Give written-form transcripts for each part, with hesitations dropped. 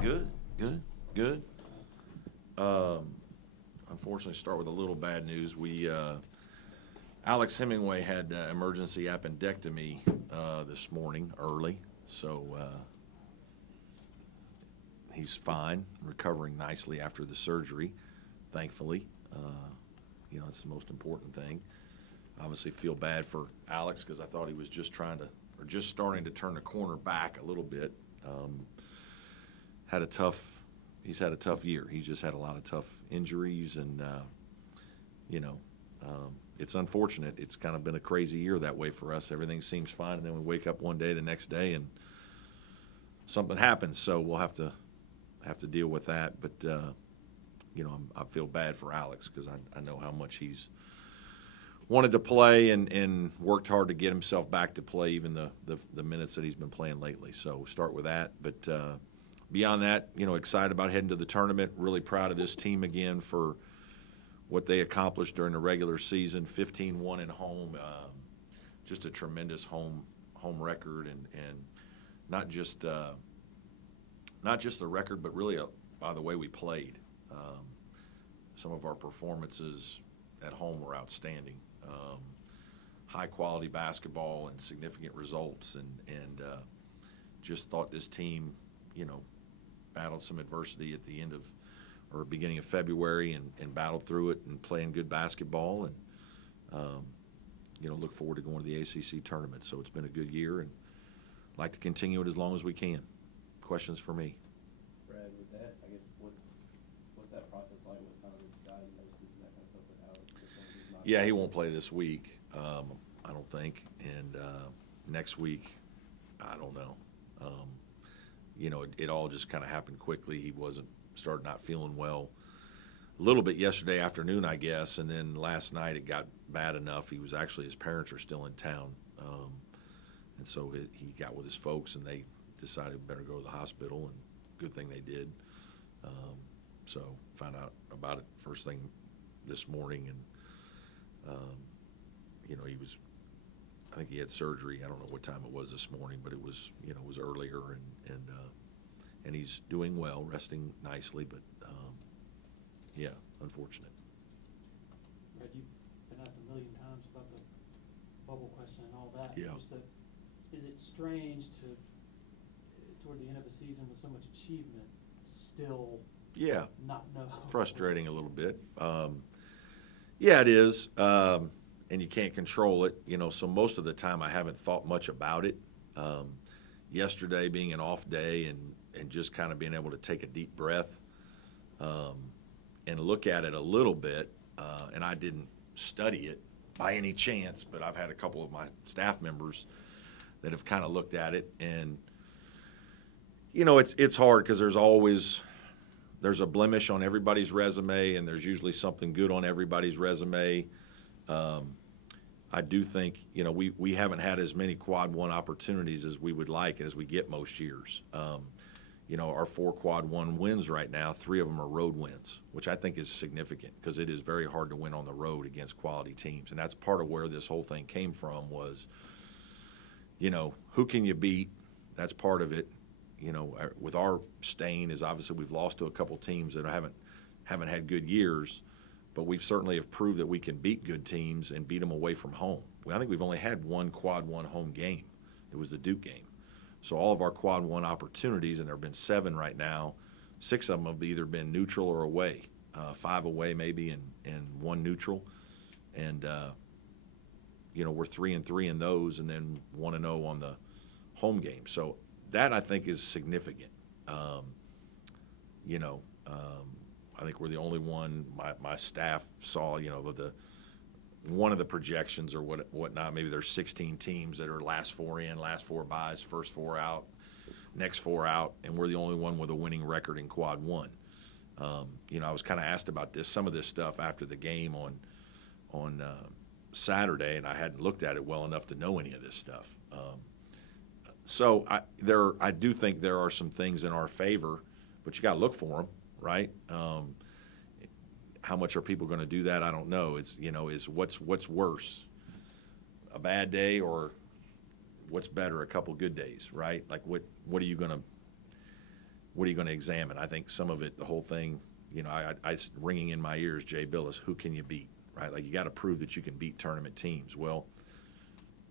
Good, good. Unfortunately, start with a little bad news. Alex Hemenway had emergency appendectomy this morning early, so he's fine, recovering nicely after the surgery, thankfully. It's the most important thing. Obviously feel bad for Alex because I thought he was just starting to turn the corner back a little bit. He's had a tough year. He's just had a lot of tough injuries, and it's unfortunate. It's kind of been a crazy year that way for us. Everything seems fine, and then we wake up one day, the next day, and something happens. So we'll have to deal with that. But I feel bad for Alex because I know how much he's wanted to play and worked hard to get himself back to play, even the minutes that he's been playing lately. So start with that. But beyond that, excited about heading to the tournament. Really proud of this team again for what they accomplished during the regular season. 15-1 at home, just a tremendous home record, and not just the record, but really by the way we played. Some of our performances at home were outstanding. High quality basketball and significant results, and just thought this team, battled some adversity at the end of or beginning of February and battled through it and playing good basketball, and look forward to going to the ACC tournament. So it's been a good year, and like to continue it as long as we can. Questions for me? Brad, with that, I guess what's that process like with kind of diagnosis and that kind of stuff with Alex? Yeah, he won't play this week, I don't think, and next week, I don't know. It all just kind of happened quickly. He started not feeling well a little bit yesterday afternoon, I guess, and then last night it got bad enough. His parents are still in town, and so he got with his folks, and they decided better go to the hospital, and good thing they did. So found out about it first thing this morning, and I think he had surgery. I don't know what time it was this morning, but it was earlier, and he's doing well, resting nicely, but yeah, unfortunate. Brad, you've been asked a million times about the bubble question and all that. Yeah. Is it strange toward the end of the season with so much achievement, to still not know? Frustrating a little bit. Yeah, it is, and you can't control it. So most of the time I haven't thought much about it. Yesterday being an off day and just kind of being able to take a deep breath and look at it a little bit, and I didn't study it by any chance, but I've had a couple of my staff members that have kind of looked at it, and it's hard because there's a blemish on everybody's resume, and there's usually something good on everybody's resume. I do think we haven't had as many quad one opportunities as we would like as we get most years. Our 4 quad one wins right now, 3 of them are road wins, which I think is significant because it is very hard to win on the road against quality teams, and that's part of where this whole thing came from was, who can you beat? That's part of it. With our stain is obviously we've lost to a couple teams that haven't had good years, but we've certainly have proved that we can beat good teams and beat them away from home. I think we've only had 1 quad one home game. It was the Duke game. So all of our quad one opportunities, and there have been 7 right now, 6 of them have either been neutral or away, 5 away maybe and 1 neutral, and we're 3-3 in those, and then 1-0 on the home game. So that I think is significant. I think we're the only one. My staff saw, one of the projections or whatnot. Maybe there's 16 teams that are last 4 in, last 4 buys, first 4 out, next 4 out, and we're the only one with a winning record in quad one. I was kind of asked about some of this stuff after the game on Saturday, and I hadn't looked at it well enough to know any of this stuff. So I do think there are some things in our favor, but you got to look for them, right? How much are people going to do that? I don't know. Is what's worse, a bad day, or what's better, a couple good days, right? Like what are you going to? what are you going to examine? I think some of it, the whole thing, you know, I ringing in my ears, Jay Billis, who can you beat, right? Like, you got to prove that you can beat tournament teams. Well,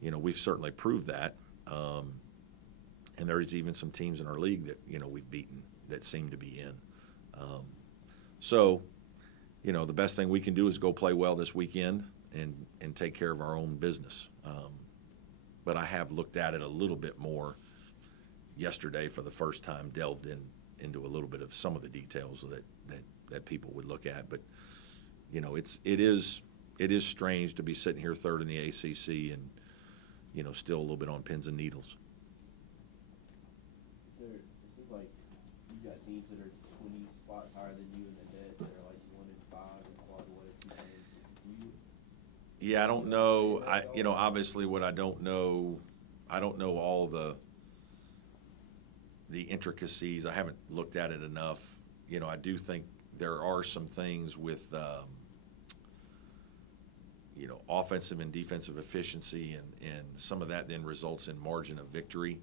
you know, we've certainly proved that. And there's even some teams in our league that, you know, we've beaten that seem to be in. So, you know, the best thing we can do is go play well this weekend and take care of our own business. But I have looked at it a little bit more yesterday for the first time, delved into a little bit of some of the details that people would look at. But, you know, it is strange to be sitting here third in the ACC and, you know, still a little bit on pins and needles. It seems like you've got teams that are 20 spots higher than you in the net that are like 1-5 and quad away. Yeah, I don't know. You know, obviously what I don't know all the intricacies. I haven't looked at it enough. You know, I do think there are some things with, you know, offensive and defensive efficiency, and some of that then results in margin of victory,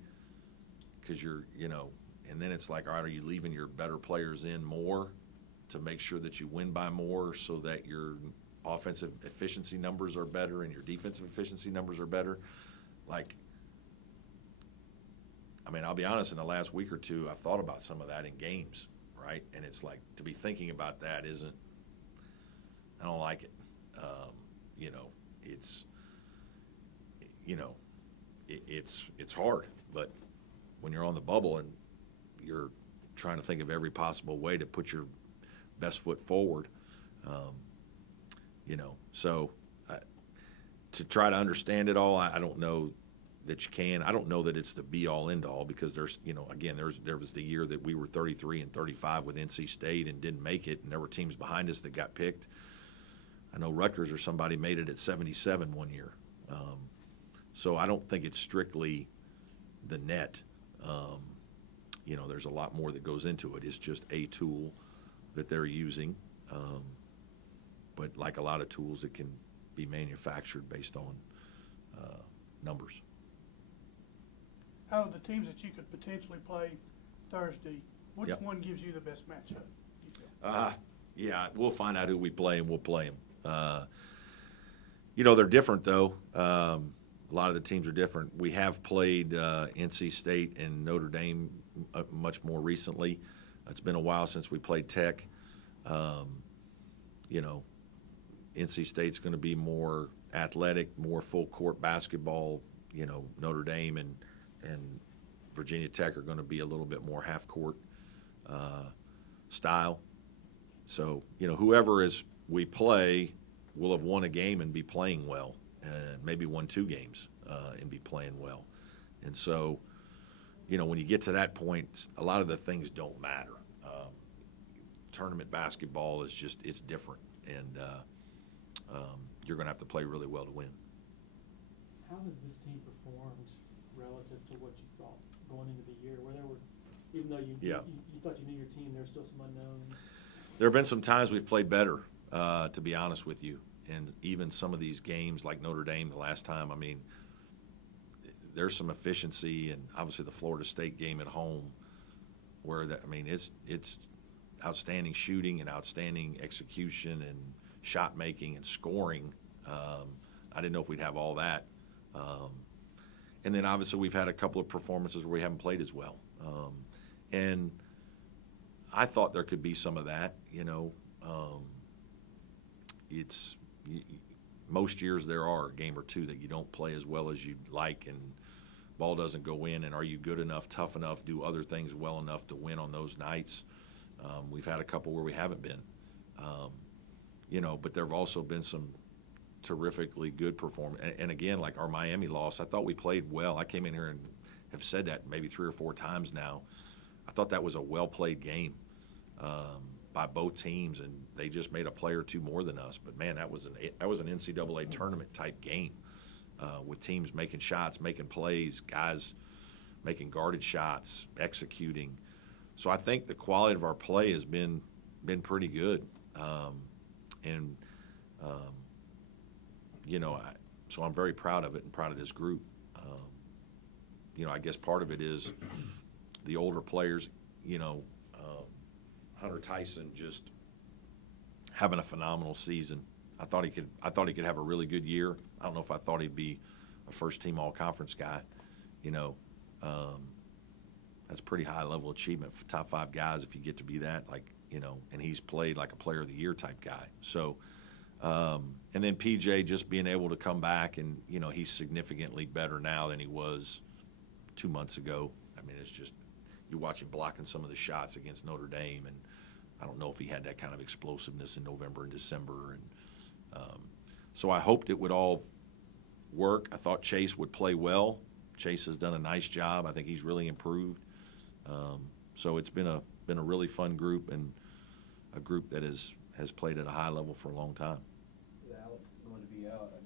because you know, and then it's like, all right, are you leaving your better players in more to make sure that you win by more so that your offensive efficiency numbers are better and your defensive efficiency numbers are better? Like, I mean, I'll be honest, in the last week or two, I've thought about some of that in games, right? And it's like, to be thinking about that I don't like it. You know, it's hard, but when you're on the bubble and you're trying to think of every possible way to put your best foot forward, you know, so to try to understand it all, I don't know that you can. I don't know that it's the be-all, end-all, because there's, you know, again, there was the year that we were 33-35 with NC State and didn't make it, and there were teams behind us that got picked. I know Rutgers or somebody made it at 77 one year. So I don't think it's strictly the net. You know, there's a lot more that goes into it. It's just a tool that they're using. But like a lot of tools, it can be manufactured based on numbers. Out of the teams that you could potentially play Thursday, which Yep. one gives you the best matchup, you feel? Yeah, we'll find out who we play, and we'll play them. You know, they're different, though. A lot of the teams are different. We have played NC State and Notre Dame much more recently. It's been a while since we played Tech. You know, NC State's going to be more athletic, more full-court basketball. You know, Notre Dame and Virginia Tech are going to be a little bit more half-court style. So, you know, whoever we play will have won a game and be playing well, and maybe won 2 games and be playing well. And so, you know, when you get to that point, a lot of the things don't matter. Tournament basketball is just, it's different, and you're going to have to play really well to win. How has this team performed relative to what you thought going into the year, where there were, even though you thought you knew your team, there were still some unknowns? There have been some times we've played better, to be honest with you. And even some of these games like Notre Dame the last time, I mean, there's some efficiency, and obviously the Florida State game at home where it's outstanding shooting and outstanding execution and shot making and scoring. I didn't know if we'd have all that. And then obviously we've had a couple of performances where we haven't played as well. And I thought there could be some of that, you know. Most years there are a game or two that you don't play as well as you'd like, and ball doesn't go in, and are you good enough, tough enough, do other things well enough to win on those nights? We've had a couple where we haven't been. You know, but there have also been some terrifically good performance. And again, like our Miami loss, I thought we played well. I came in here and have said that maybe 3 or 4 times now. I thought that was a well-played game by both teams, and they just made a play or two more than us. But man, that was an NCAA tournament type game with teams making shots, making plays, guys making guarded shots, executing. So I think the quality of our play has been pretty good, you know, so I'm very proud of it and proud of this group. You know, I guess part of it is the older players, Hunter Tyson just having a phenomenal season. I thought he could have a really good year. I don't know if I thought he'd be a first-team all-conference guy. That's pretty high level achievement for top 5 guys if you get to be that. And he's played like a player of the year type guy. So, and then PJ just being able to come back and he's significantly better now than he was 2 months ago. I mean, it's just you watch him blocking some of the shots against Notre Dame, and I don't know if he had that kind of explosiveness in November and December. And so I hoped it would all work. I thought Chase would play well. Chase has done a nice job. I think he's really improved. So it's been a really fun group, and a group that has played at a high level for a long time. With Alex going to be out, at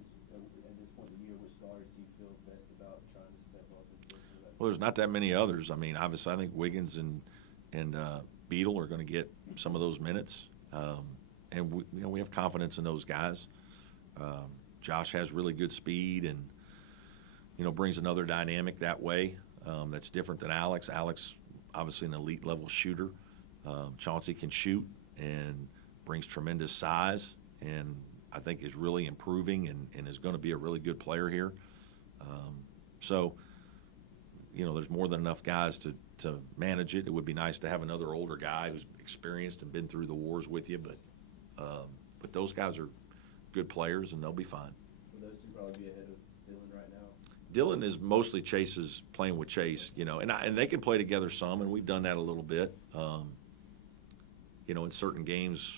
this point in the year, which starters do you feel best about trying to step up and fill some of that? Well, there's not that many others. I mean, obviously, I think Wiggins and Beadle are going to get some of those minutes, and we have confidence in those guys. Josh has really good speed and brings another dynamic that way that's different than Alex. Alex, obviously, an elite level shooter. Chauncey can shoot and brings tremendous size, and I think is really improving and is going to be a really good player here. So, there's more than enough guys to manage it. It would be nice to have another older guy who's experienced and been through the wars with you, but those guys are good players, and they'll be fine. Will those two probably be ahead of Dillon right now? Dillon is mostly Chase's playing with Chase, and they can play together some, and we've done that a little bit. In certain games,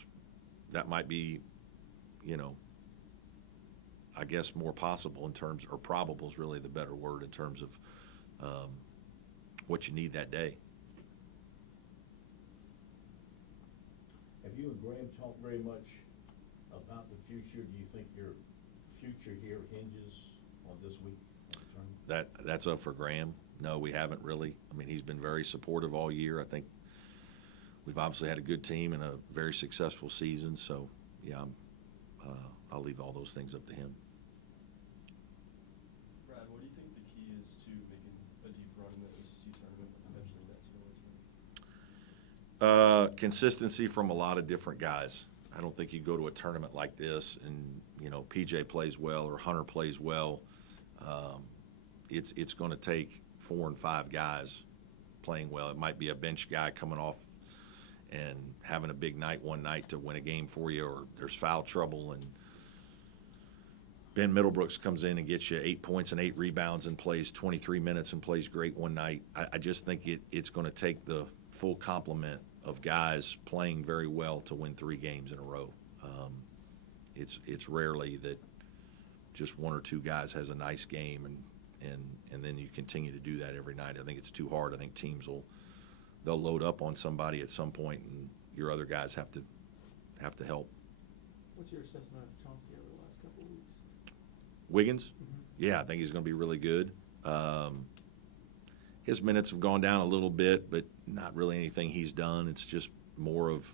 that might be, I guess more possible in terms, or probable is really the better word in terms of what you need that day. Have you and Graham talked very much about the future? Do you think your future here hinges on this week? That's up for Graham. No, we haven't really. I mean, he's been very supportive all year. I think we've obviously had a good team and a very successful season. So, yeah, I'll leave all those things up to him. Brad, what do you think the key is to making a deep run in the ACC Tournament and potentially the NCAA Tournament? Consistency from a lot of different guys. I don't think you go to a tournament like this and, PJ plays well or Hunter plays well. It's going to take 4 and 5 guys playing well. It might be a bench guy coming off and having a big night one night to win a game for you, or there's foul trouble and Ben Middlebrooks comes in and gets you 8 points and 8 rebounds and plays 23 minutes and plays great one night. I just think it's going to take the full complement of guys playing very well to win 3 games in a row. It's rarely that just 1 or 2 guys has a nice game and then you continue to do that every night. I think it's too hard. I think teams they'll load up on somebody at some point, and your other guys have to help. What's your assessment of Chauncey over the last couple of weeks? Wiggins? Mm-hmm. Yeah, I think he's going to be really good. His minutes have gone down a little bit, but not really anything he's done. It's just more of,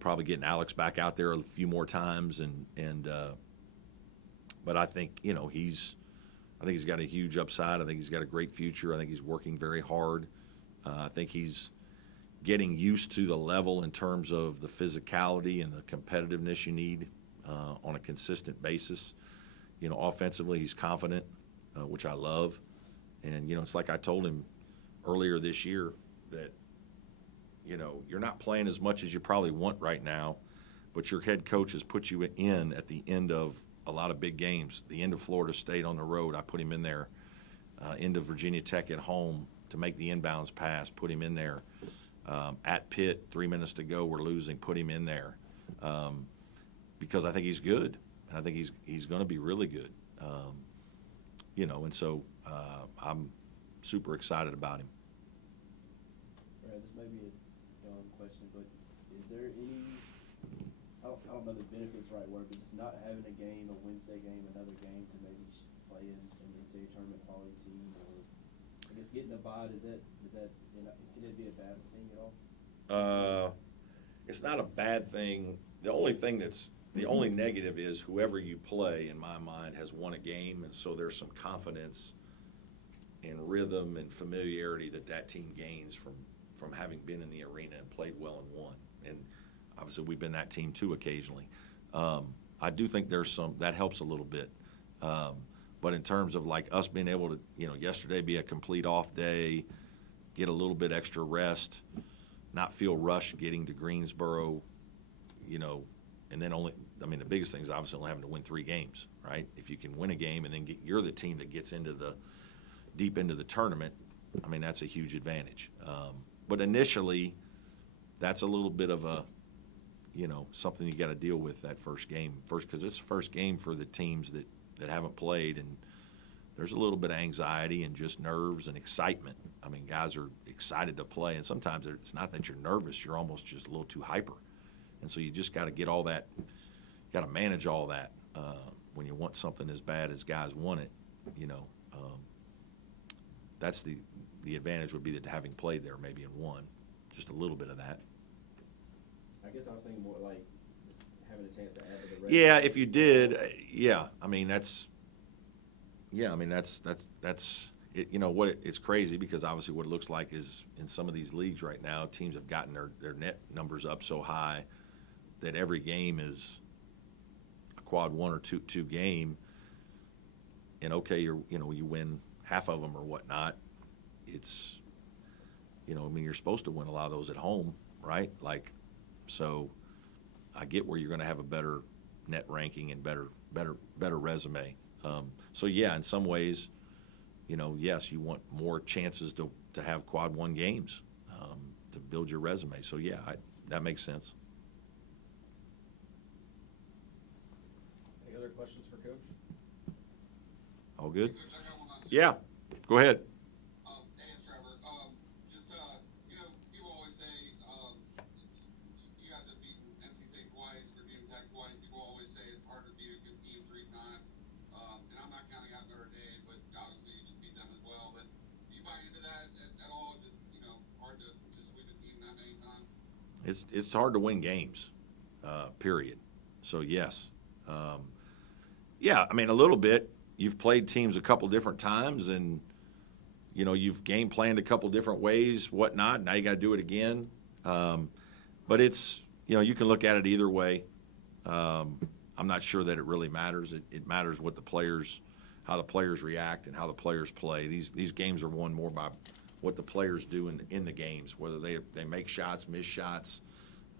probably getting Alex back out there a few more times, but I think he's got a huge upside. I think he's got a great future. I think he's working very hard. I think he's getting used to the level in terms of the physicality and the competitiveness you need on a consistent basis. Offensively, he's confident, which I love. And, it's like I told him earlier this year that, you're not playing as much as you probably want right now, but your head coach has put you in at the end of a lot of big games. The end of Florida State on the road, I put him in there. End of Virginia Tech at home to make the inbounds pass, put him in there. At Pitt, 3 minutes to go, we're losing, put him in there. Because I think he's good. And I think he's going to be really good. And so I'm super excited about him. Brad, this may be a dumb question, but is there any, I don't know the benefits right word, but just not having a game, a Wednesday game, another game to maybe play in an NCAA Tournament quality team, or I guess getting a bye, can it be a bad thing at all? It's not a bad thing. The only negative is whoever you play, in my mind, has won a game, and so there's some confidence and rhythm and familiarity that team gains from from having been in the arena and played well and won. And obviously we've been that team too occasionally. I do think that helps a little bit. But in terms of like us being able to, yesterday be a complete off day, get a little bit extra rest, not feel rushed getting to Greensboro, and then the biggest thing is obviously only having to win 3 games, right? If you can win a game and then you're the team that gets deep into the tournament, that's a huge advantage. But initially, that's a little bit of a, something you got to deal with that first game because it's the first game for the teams that haven't played, and there's a little bit of anxiety and just nerves and excitement. Guys are excited to play, and sometimes it's not that you're nervous, you're almost just a little too hyper. And so you just got to get all that, got to manage all that when you want something as bad as guys want it, that's the advantage would be that having played there maybe and won, just a little bit of that. I guess I was thinking more like just having a chance to add to the resume. Yeah, if you did, that's it. It's crazy because obviously what it looks like is in some of these leagues right now, teams have gotten their net numbers up so high that every game is a quad 1 or 2 game, and okay, you win half of them or whatnot. It's you're supposed to win a lot of those at home, right? So I get where you're going to have a better net ranking and better resume. So yeah, in some ways, yes, you want more chances to have quad 1 games to build your resume. So yeah, that makes sense. Any other questions for Coach? All good? Coach, I got one on- Yeah, go ahead. Hey, it's Trevor. People always say, you guys have beaten NC State twice, Virginia Tech twice. People always say it's hard to beat a good team 3 times. And I'm not counting out Notre Dame, but obviously you just beat them as well. But do you buy into that at all? Just, hard to sweep a team that many times? It's hard to win games, period. So yes. Yeah, a little bit. You've played teams a couple different times, and you've game planned a couple different ways, whatnot. Now you got to do it again. But it's you can look at it either way. I'm not sure that it really matters. It matters how the players react and how the players play. These games are won more by what the players do in the games, whether they make shots, miss shots.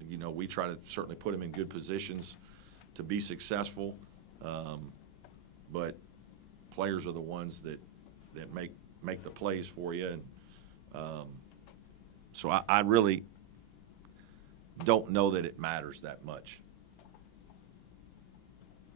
We try to certainly put them in good positions to be successful. But players are the ones that make the plays for you, and so I really don't know that it matters that much.